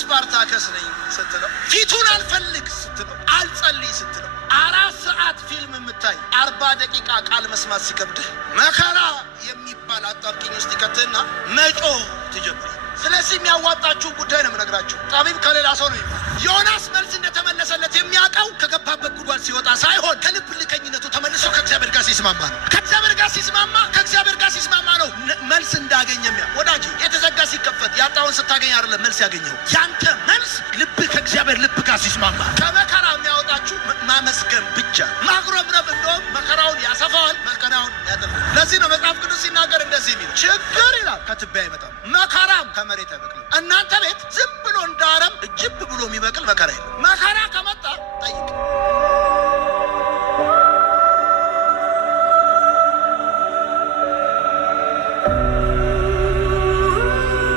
ስፓርታከስ ነኝ ስትለው፣ ፊቱን አልፈልግ ስትለው፣ አልጸልይ ስትለው፣ 4 ሰዓት ፊልም የምታይ 40 ደቂቃ ቃል መስማት ሲከብድህ መከራ የሚባል አጣብቂኝ ውስጥ ይከትህና መጮህ ትጀምር። ስለዚህ የሚያዋጣችሁ ጉዳይ ነው የምነግራችሁ። ጠቢብ ከሌላ ሰው ነው ይባል። ዮናስ መልስ እንደተመለሰለት የሚያውቀው ከገባበት ጉድጓድ ሲወጣ ሳይሆን ከልብ ልከኝነቱ ተመልሶ ከእግዚአብሔር ጋር ሲስማማ ነው። ከእግዚአብሔር ጋር ሲስማማ ነው መልስ እንዳገኘ ወዳጅ። የተዘጋ ሲከፈት ያጣውን ስታገኝ አይደለም መልስ ያገኘው። ያንተ መልስ ልብ ከእግዚአብሔር ልብ ጋር ሲስማማ። ከመከራ የሚያወጣችሁ ማመስገን ብቻ። ማጉረምረም እንደውም መከራውን ያሰፋዋል፣ መከራውን ያጠፋል። ለዚህ ነው መጽሐፍ ቅዱስ ሲናገር እንደዚህ የሚል ችግር ይላል ከትቢያ አይመጣም፣ መከራም ከመሬት አይበቅልም። እናንተ ቤት ዝም ብሎ እንዳረም እጅብ ብሎ የሚበቅል መከራ የለም። መከራ